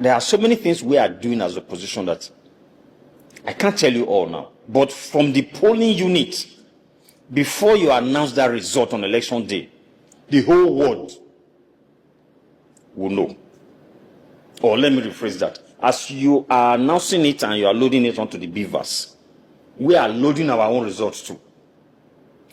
there are so many things we are doing as opposition that I can't tell you all now. But from the polling unit, before you announce that result on election day, the whole world will know. Or let me rephrase that. As you are announcing it and you are loading it onto the beavers, we are loading our own results too.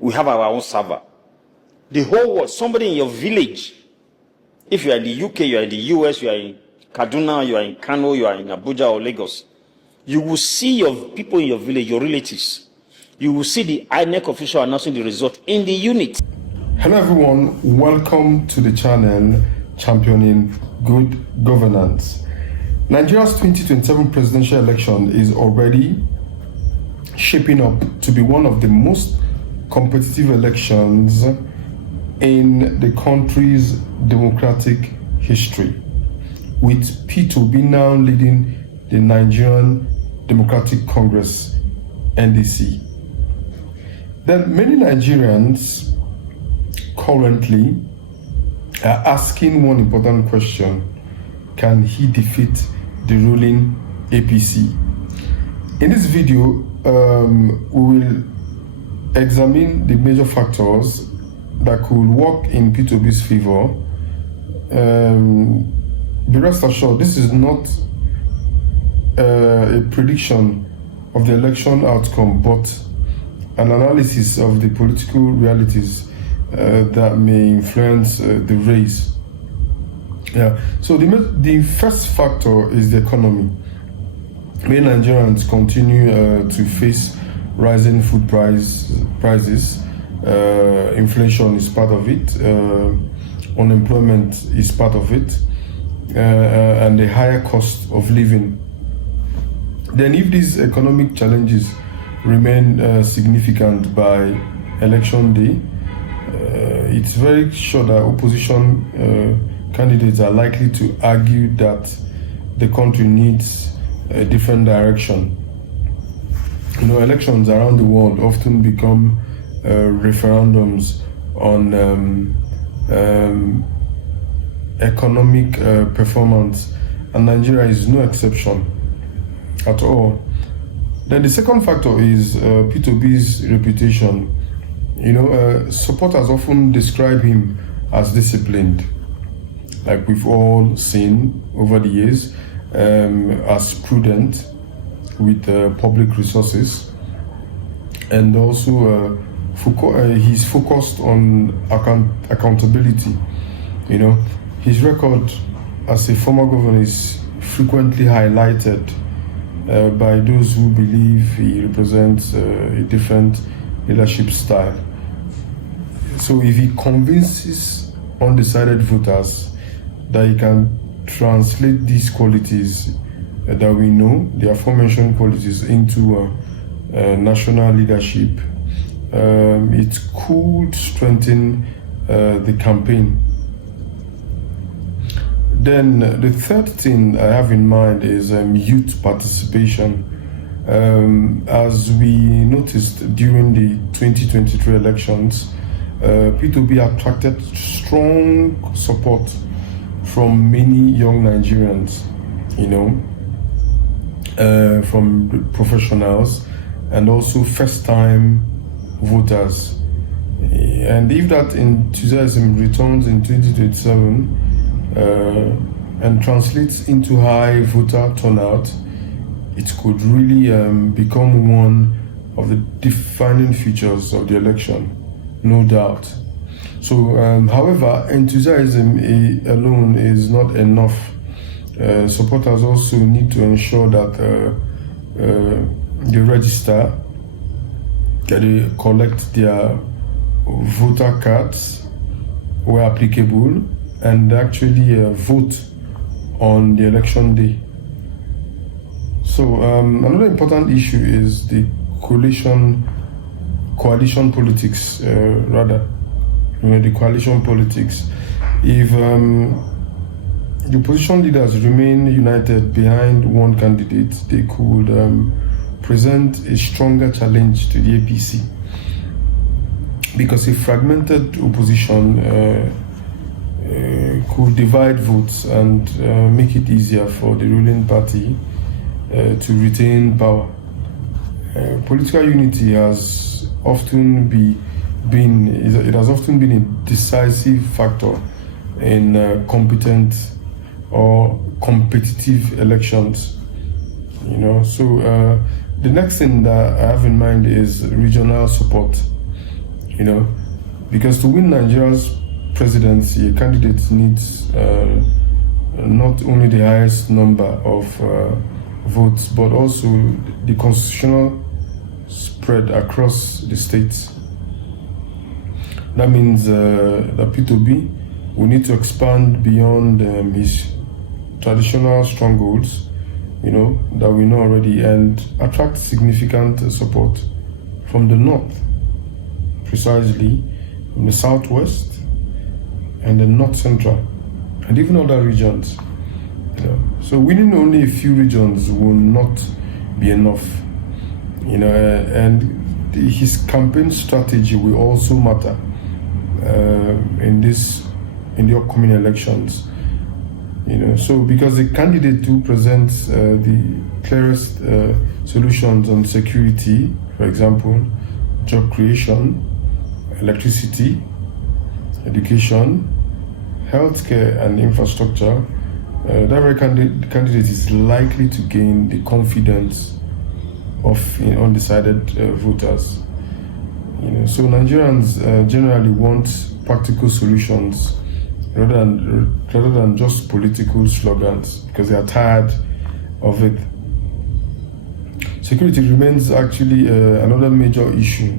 We have our own server. The whole world, somebody in your village, if you are in the UK, you are in the US, you are in Kaduna, you are in Kano, you are in Abuja or Lagos, you will see your people in your village, your relatives. You will see the INEC official announcing the result in the unit. Hello everyone, welcome to the channel Championing Good Governance. Nigeria's 2027 presidential election is already shaping up to be one of the most competitive elections in the country's democratic history, with P2B now leading the Nigerian Democratic Congress, NDC. Then many Nigerians currently are asking one important question: can he defeat the ruling APC? In this video, we will examine the major factors that could work in P2B's favor. Be rest assured, this is not a prediction of the election outcome, but an analysis of the political realities that may influence the race. So the first factor is the economy. Many Nigerians continue to face rising food prices. Inflation is part of it. Unemployment is part of it, and the higher cost of living. Then, if these economic challenges remain significant by election day, it's very sure that opposition candidates are likely to argue that the country needs a different direction. You know, elections around the world often become referendums on economic performance, and Nigeria is no exception at all. Then the second factor is P2B's reputation. You know, supporters often describe him as disciplined, like we've all seen over the years, as prudent with public resources, and also he's focused on accountability. You know, his record as a former governor is frequently highlighted by those who believe he represents a different leadership style. So if he convinces undecided voters that he can translate these qualities that we know, the aforementioned qualities, into national leadership, it could strengthen the campaign. Then the third thing I have in mind is youth participation. As we noticed during the 2023 elections, P2B attracted strong support from many young Nigerians, you know, from professionals and also first-time voters. And if that enthusiasm returns in 2027 and translates into high voter turnout, it could really become one of the defining features of the election, no doubt. So, however, enthusiasm alone is not enough. Supporters also need to ensure that they register, that they collect their voter cards where applicable, and actually vote on the election day. So another important issue is the coalition politics, the coalition politics. If the opposition leaders remain united behind one candidate, they could present a stronger challenge to the APC, because a fragmented opposition could divide votes and make it easier for the ruling party to retain power. Political unity has often been a decisive factor in competent or competitive elections. So the next thing that I have in mind is regional support. Because to win Nigeria's presidency, a candidate needs not only the highest number of votes, but also the constitutional spread across the states. That means that P2B will need to expand beyond his traditional strongholds, that we know already, and attract significant support from the north, precisely from the southwest and the north central, and even other regions. So winning only a few regions will not be enough. And his campaign strategy will also matter in the upcoming elections. So because the candidate who presents the clearest solutions on security, for example, job creation, electricity, education, healthcare, and infrastructure, that very candidate is likely to gain the confidence of undecided voters. So Nigerians generally want practical solutions rather than just political slogans, because they are tired of it. Security remains actually another major issue.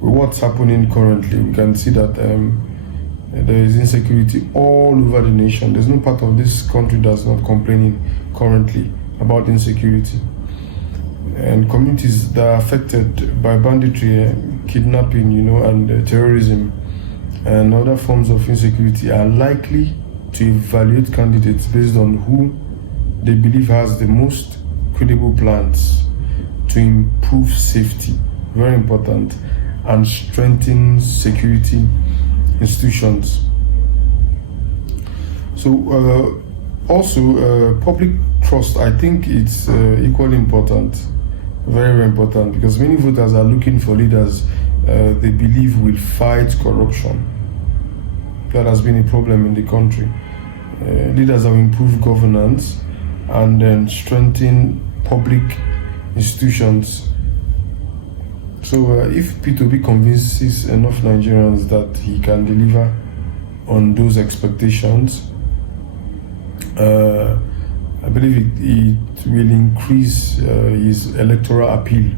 With what's happening currently, we can see that there is insecurity all over the nation. There's no part of this country that's not complaining currently about insecurity. And communities that are affected by banditry, kidnapping, and terrorism and other forms of insecurity are likely to evaluate candidates based on who they believe has the most credible plans to improve safety, very important, and strengthen security institutions. So also public trust, I think it's equally important, very, very important, because many voters are looking for leaders they believe will fight corruption. That has been a problem in the country. Leaders that will improve governance and then strengthen public institutions. So if P2B convinces enough Nigerians that he can deliver on those expectations, I believe it will increase his electoral appeal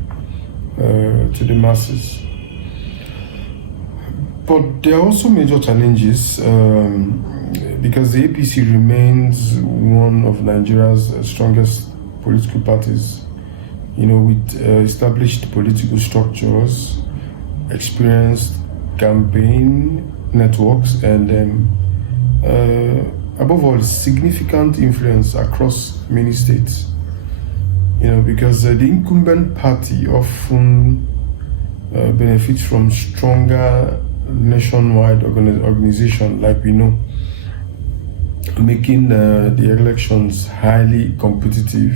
to the masses. But there are also major challenges because the APC remains one of Nigeria's strongest political parties, with established political structures, experienced campaign networks, and above all, significant influence across many states. Because the incumbent party often benefits from stronger nationwide organization, like we know, making the elections highly competitive.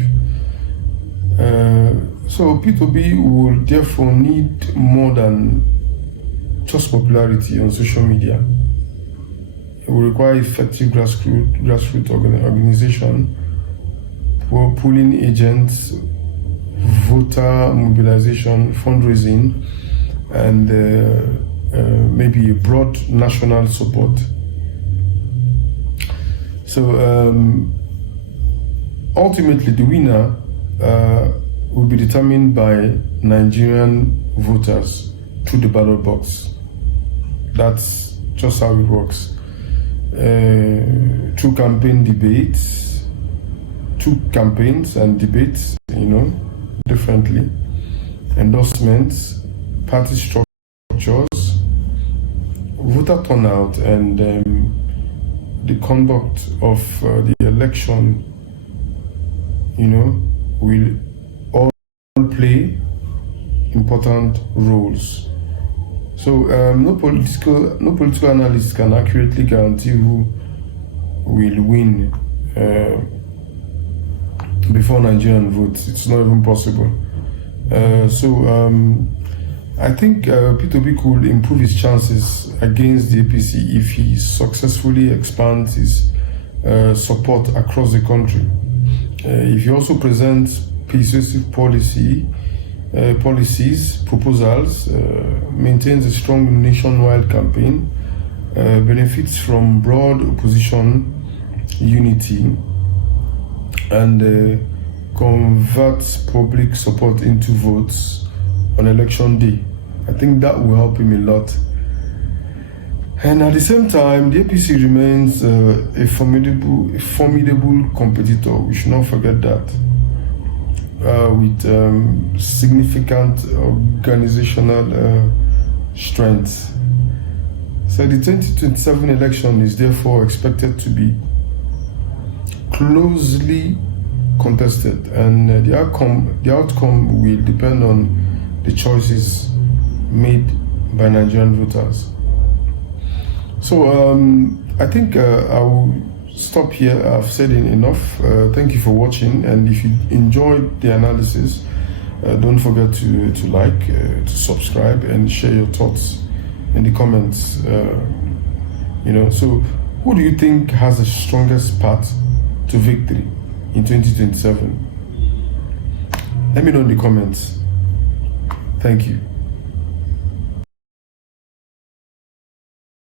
So P2B will therefore need more than just popularity on social media. It will require effective grassroots organization, pooling agents, voter mobilization, fundraising, and maybe a broad national support. So ultimately, the winner will be determined by Nigerian voters through the ballot box. That's just how it works. Through campaign debates, through campaigns and debates, differently, endorsements, party structures, voter turnout, and the conduct of the election, will all play important roles. So no political analyst can accurately guarantee who will win before Nigerian votes. It's not even possible. I think Peter Obi could improve his chances against the APC if he successfully expands his support across the country. If he also presents persuasive policies, proposals, maintains a strong nationwide campaign, benefits from broad opposition unity, and converts public support into votes on election day. I think that will help him a lot. And at the same time, the APC remains a formidable competitor. We should not forget that. With significant organizational strength. So the 2027 election is therefore expected to be closely contested, and the outcome will depend on the choices made by Nigerian voters. So I think I will stop here. I've said enough. Thank you for watching, and if you enjoyed the analysis, don't forget to like, to subscribe, and share your thoughts in the comments. So who do you think has the strongest path to victory in 2027? Let me know in the comments. Thank you.